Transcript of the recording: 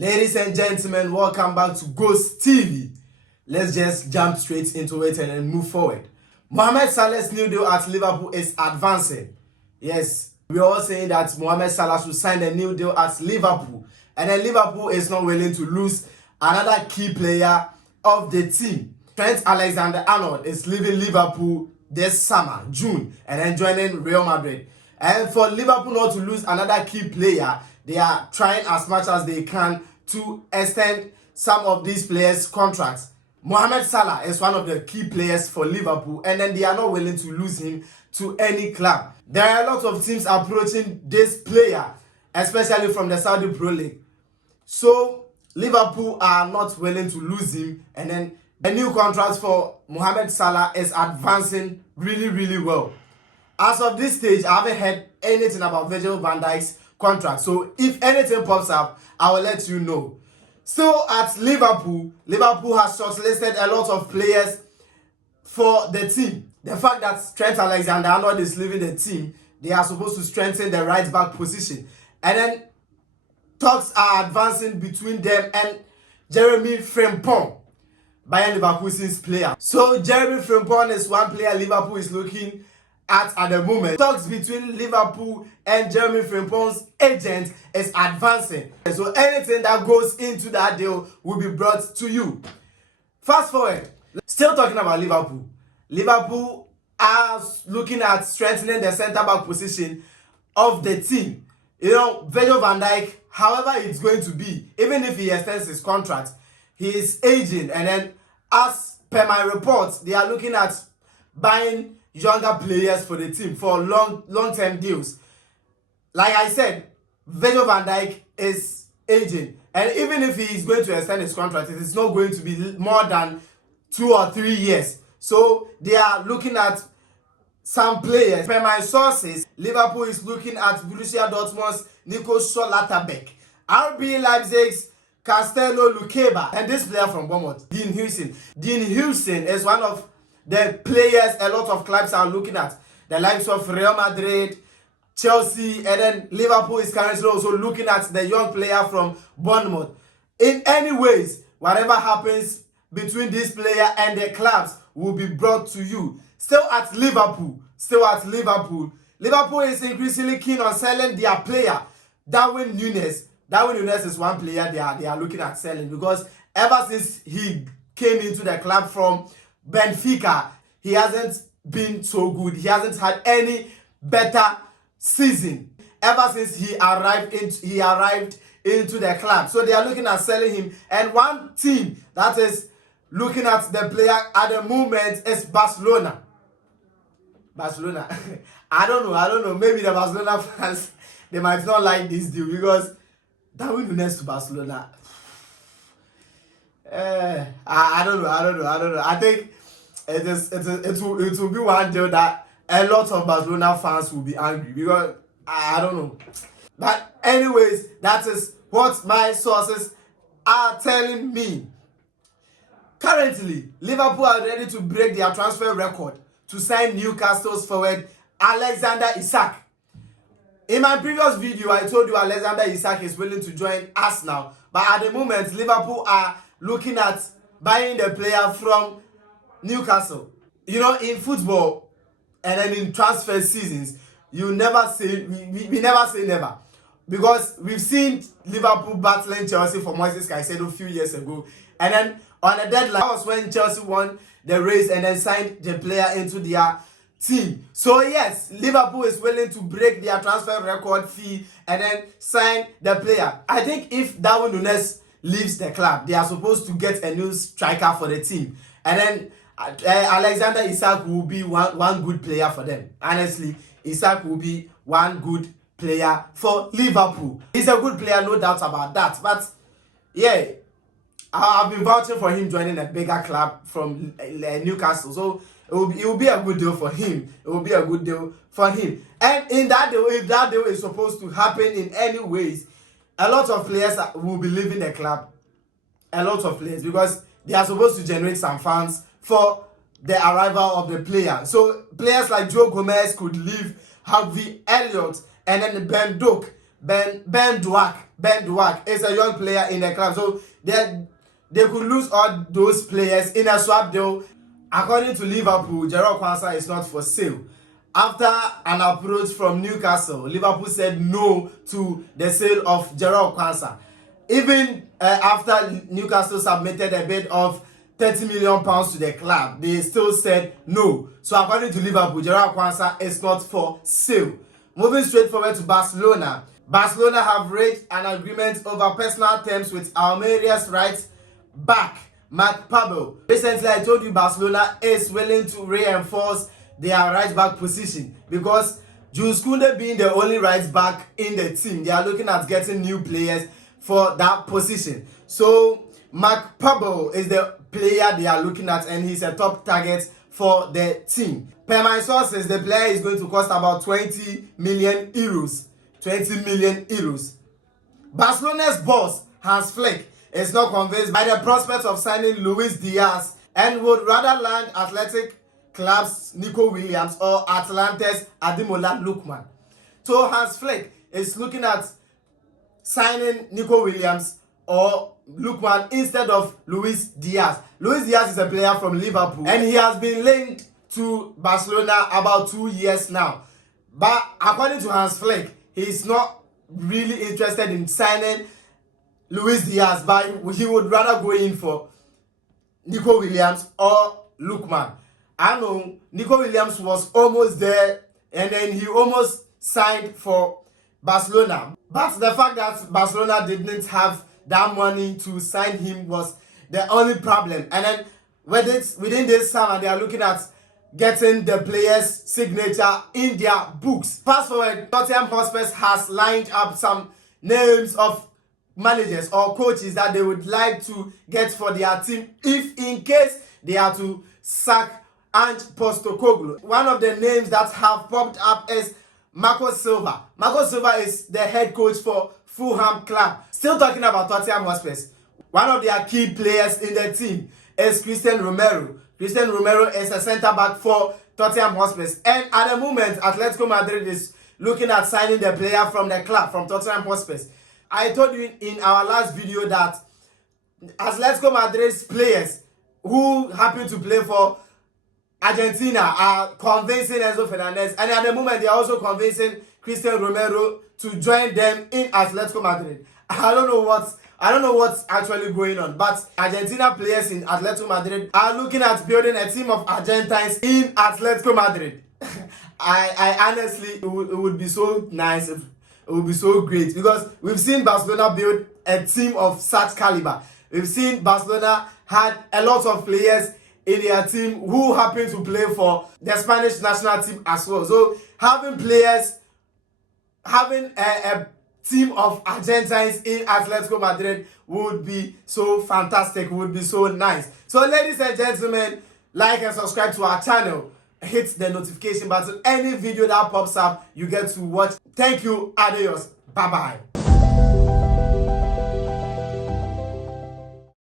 Ladies and gentlemen, welcome back to Ghost TV. Let's just jump straight into it and then move forward. Mohamed Salah's new deal at Liverpool is advancing. Yes, we're all saying that Mohamed Salah should sign a new deal at Liverpool. And then Liverpool is not willing to lose another key player of the team. Trent Alexander-Arnold is leaving Liverpool this summer, June, and then joining Real Madrid. And for Liverpool not to lose another key player, they are trying as much as they can to extend some of these players' contracts. Mohamed Salah is one of the key players for Liverpool, and then they are not willing to lose him to any club. There are a lot of teams approaching this player, especially from the Saudi Pro League. So Liverpool are not willing to lose him, and then the new contract for Mohamed Salah is advancing really well. As of this stage, I haven't heard anything about Virgil van Dijk's contract. So if anything pops up, I will let you know. Still at Liverpool, Liverpool has shortlisted a lot of players for the team. The fact that Trent Alexander-Arnold is leaving the team, they are supposed to strengthen the right back position. And then talks are advancing between them and Jeremy Frimpong, Bayern Leverkusen's player. So Jeremy Frimpong is one player Liverpool is looking at the moment. Talks between Liverpool and Jeremy Frimpong's agent is advancing. So anything that goes into that deal will be brought to you. Fast forward, still talking about Liverpool. Liverpool are looking at strengthening the centre-back position of the team. You know, Virgil van Dijk, however it's going to be, even if he extends his contract, he is aging. And then as per my reports, they are looking at buying younger players for the team for long-term deals. Like I said, Virgil van Dijk is aging, and even if he is going to extend his contract, it is not going to be more than 2 or 3 years. So they are looking at some players. Per my sources, Liverpool is looking at Borussia Dortmund's Nico Schlotterbeck, RB Leipzig's Castello Lukeba, and this player from Bournemouth, Dean Huijsen. Dean Huijsen is one of the players a lot of clubs are looking at. The likes of Real Madrid, Chelsea, and then Liverpool is currently also looking at the young player from Bournemouth. In any ways, whatever happens between this player and the clubs will be brought to you. Still at Liverpool, Liverpool is increasingly keen on selling their player, Darwin Nunez. Darwin Nunez is one player they are looking at selling, because ever since he came into the club from Benfica, he hasn't been so good. He hasn't had any better season ever since he arrived into the club. So they are looking at selling him. And one team that is looking at the player at the moment is Barcelona. I don't know. Maybe the Barcelona fans, they might not like this deal, because Darwin Nunez to Barcelona. I don't know. I think it will be one deal that a lot of Barcelona fans will be angry, because I don't know. But anyways, that is what my sources are telling me. Currently, Liverpool are ready to break their transfer record to sign Newcastle's forward Alexander Isak. In my previous video, I told you Alexander Isak is willing to join Arsenal, but at the moment, Liverpool are looking at buying the player from Newcastle. You know, in football and then in transfer seasons, you never say we never say never, because we've seen Liverpool battling Chelsea for Moises Caicedo a few years ago, and then on the deadline, that was when Chelsea won the race and then signed the player into their team. So yes, Liverpool is willing to break their transfer record fee and then sign the player. I think if Darwin Nunez leaves the club, they are supposed to get a new striker for the team, and then Alexander Isak will be one good player for them. Honestly, Isak will be one good player for Liverpool. He's a good player, no doubt about that. But yeah, I've been vouching for him joining a bigger club from Newcastle. So it will be a good deal for him. And in that deal, if that deal is supposed to happen in any ways, a lot of players will be leaving the club. A lot of players, because they are supposed to generate some funds for the arrival of the player. So players like Joe Gomez could leave, Harvey, Elliott, and then Ben Doak Doak is a young player in the club. So they could lose all those players in a swap deal. According to Liverpool, Jerrel Quansah is not for sale. After an approach from Newcastle, Liverpool said no to the sale of Jerrel Quansah. Even after Newcastle submitted a bid of £30 million to the club, they still said no. So according to Liverpool, Jerrel Quansah is not for sale. Moving straight forward to Barcelona. Barcelona have reached an agreement over personal terms with Almeria's right back, Marc Pubill. Recently, I told you Barcelona is willing to reinforce their right back position because Jules Koundé being the only right back in the team, they are looking at getting new players for that position. So Marc Pubill is the player they are looking at, and he's a top target for the team. Per my sources, the player is going to cost about 20 million euros. 20 million euros. Barcelona's boss, Hans Flick, is not convinced by the prospect of signing Luis Diaz and would rather land Athletic Club's Nico Williams or Atalanta's Ademola Lookman. So Hans Flick is looking at signing Nico Williams or Lookman instead of Luis Diaz. Luis Diaz is a player from Liverpool and he has been linked to Barcelona about 2 years now. But according to Hans Flick, he's not really interested in signing Luis Diaz, but he would rather go in for Nico Williams or Lookman. I know Nico Williams was almost there and then he almost signed for Barcelona. But the fact that Barcelona didn't have that money to sign him was the only problem. And then within this summer, they are looking at getting the player's signature in their books. Fast forward, Tottenham Hotspur has lined up some names of managers or coaches that they would like to get for their team if in case they are to sack Ange Postecoglou. One of the names that have popped up is Marco Silva. Marco Silva is the head coach for Fulham club. Still talking about Tottenham Hotspur. One of their key players in the team is Christian Romero. Christian Romero is a centre-back for Tottenham Hotspur. And at the moment, Atletico Madrid is looking at signing the player from the club, from Tottenham Hotspur. I told you in our last video that Atletico Madrid's players who happen to play for Argentina are convincing Enzo Fernandez. And at the moment, they are also convincing Christian Romero to join them in Atletico Madrid. I don't know what's actually going on, but Argentina players in Atletico Madrid are looking at building a team of Argentines in Atletico Madrid. I honestly, it would be so nice, it would be so great, because we've seen Barcelona build a team of such caliber. We've seen Barcelona had a lot of players in their team who happen to play for the Spanish national team as well. So having a team of Argentines in Atletico Madrid would be so fantastic, would be so nice. So ladies and gentlemen, like and subscribe to our channel. Hit the notification button. Any video that pops up, you get to watch. Thank you. Adios. Bye-bye.